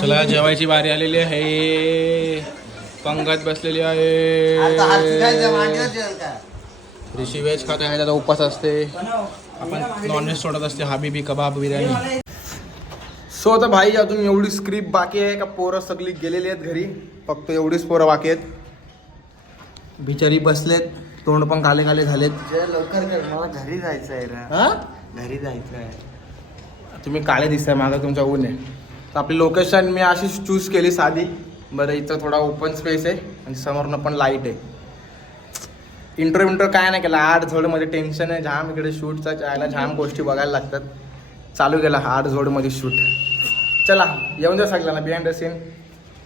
चला जेवायची बारी आलेली आहे. पंगत बसलेली आहे. ऋषी व्हेज खात आहे, त्याचा उपास असते. आपण नॉनव्हेज सोडत असते. हबीबी कबाब बिर्याणी. सो आता भाई अजून एवढी स्क्रिप्ट बाकी आहे का पोरं सगळी गेलेली आहेत घरी. फक्त एवढीच पोरं बाकी आहेत. बिचारी बसलेत, तोंड पण काले काले झालेत. लवकर कर, मला घरी जायचं आहे रे. हा घरी जायचं आहे. तुम्ही काळे दिसताय, मागं तुमच्या ऊन आहे. तर आपली लोकेशन मी अशीच चूज केली साधी. बरं इथं थोडा ओपन स्पेस आहे आणि समोरनं पण लाईट आहे. इंटर काय नाही केला. 8 झोडमध्ये टेन्शन आहे जाम. इकडे शूटचा जायला जाम गोष्टी बघायला लागतात. चालू केला 8 झोडमध्ये शूट. चला येऊन द्या सगळ्यांना बिहाइंड द सीन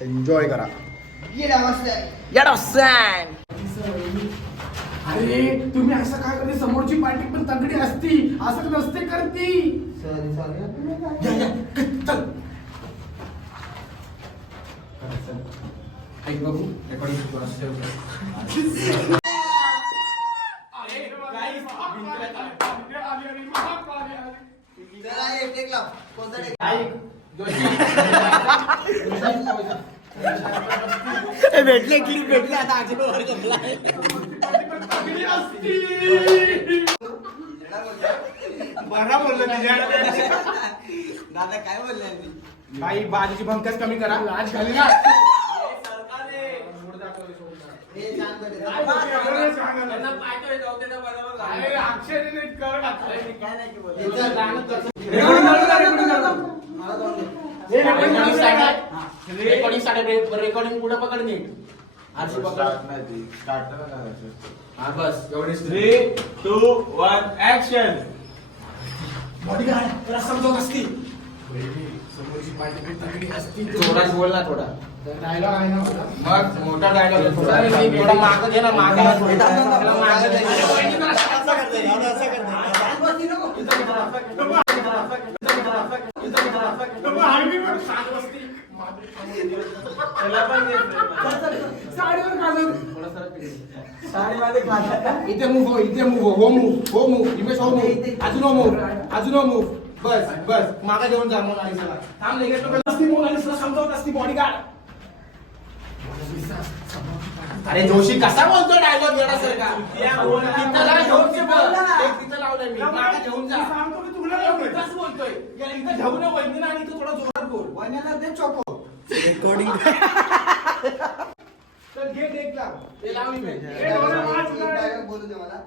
एन्जॉय करा. अरे तुम्ही असं काय करते? समोरची पार्टी पण तगडी असती, असं नसते करती. ऐक बघू भेटले क्लिप भेटले. आता बरा बोललो दादा काय बोलले? भाई बाजूची भंकस कमी करा. आज घाली ना रेकॉर्डिंग पुढे पकड नीट. आरशी पकड. बस एवढी. 3, 2, 1 ऍक्शन. बॉडीगार्ड तुला समजत असती. समोरची पार्टी तगडी असती. जोरात बोल ना थोडा. डायलॉग आहे ना मग मोठा डायलॉग. थोडा मागं घे ना. मागं इथे मूव हो. इथे मूव हो. मूव हो. मूव इमेज हो. मूव अजून हो. मूव अजून हो. मूव बस बस. मागा घेऊन जा. मोनालिसाला थांब. लगेच असती. मोनालिसाला समजावत असती बॉडीगार्ड. अरे जोशी कसा बोलतो डायलॉग येण्यासारखा? तिथं लावलंय मी. मागा घेऊन जा. कसं बोलतोय? इथं घेऊन वैद्य आणि तू थोडा जोरात बोल. वैद्याला दे चोको. रेकॉर्डिंग तर घे टेक लाव. ते लावली मी. बोलू दे मला.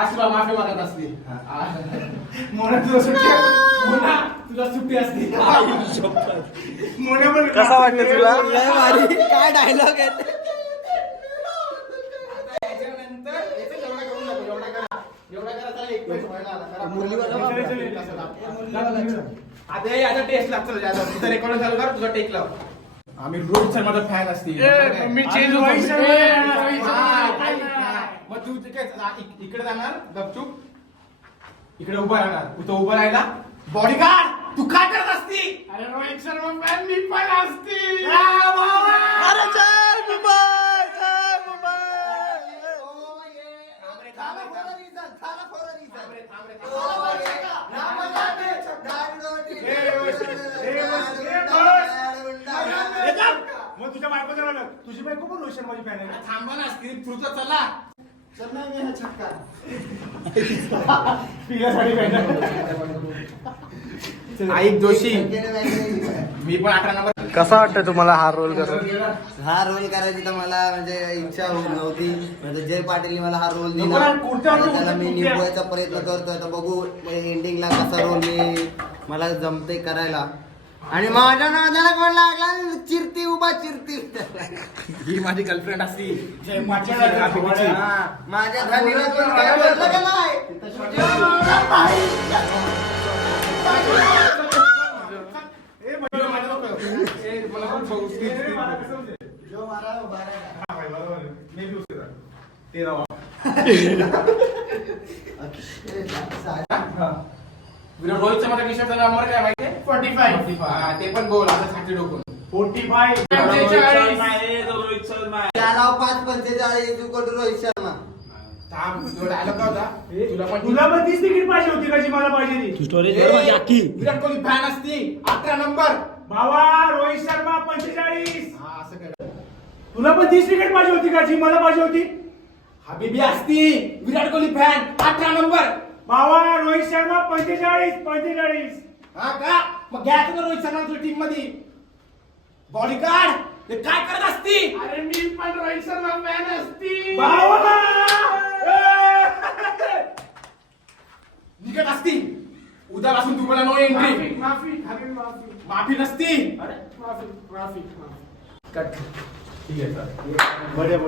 आशीर्वाद माफी मागत असते. मोना तुला सुट्टी. मोना तुला सुट्टी असते. कसा वाटलं तुला? लय भारी. काय डायलॉग आहे? आता टेस्ट लागतो. रेकॉर्ड चालू कर. तुझा टेक लाव. आम्ही रोहित शर्माचा फॅन असतील. मग तू इकडे जाणार गपचूप. इकडे उभा राहणार. तू तो उभा राहिला. बॉडीगार्ड तू काय करत असती? अरे रोहित शर्मा फॅन मी पण असती. मग तुझ्या बायको जवळ तुझी बायको पण रोहित शर्माची फॅन आहे. थांबा ना. स्क्रिप्ट थ्रू तर चला. ऐक जोशी मी पण 18 नंबर. कसा वाटतं तुम्हाला हा रोल कसा? हा रोल करायची तर मला म्हणजे इच्छा होत नव्हती. म्हणजे जय पाटीलने मला हा रोल दिला आणि त्याला मी निभवायचा प्रयत्न करतोय. आता बघू एंडिंगला कसा रोल मी मला जमते करायला. आणि माझ्या नादाला कोण लागला? चिरती उभा चिरती. ही माझी गर्लफ्रेंड असती. जय पाटील. माझ्या धनीला कोण काय बोललं का नाही? रोहित शर्माचा टी-शर्टचा नंबर काय माहितीये? 45. ते पण गोल आता छाती डोकून 45. त्याला 5:45 रोहित शर्मा. थांब, तुझा डायलॉग काय होता? तुला पण तीच तिकीट पाहिजे होती का जी मला पाहिजे ती? विराट कोहली फॅन असती 18 नंबर. भावा रोहित शर्मा 45. हा असं कर. तुला पण तीच तिकीट पाहिजे होती का जी मला पाहिजे होती? हबीबी असती विराट कोहली फॅन 18 नंबर. भावा रोहित शर्मा 45. हा का? मग घ्यायचं ना रोहित शर्मा तुझ्या टीम मध्ये. बॉडीगार्ड ते काय करत असती? अरे मी पण रोहित शर्मा फॅन असती. भावा निघत असती. उद्यापासून तुम्हाला नो एंट्री. माफी नसती. अरे माफी कट. ठीक आहे सर. बढिया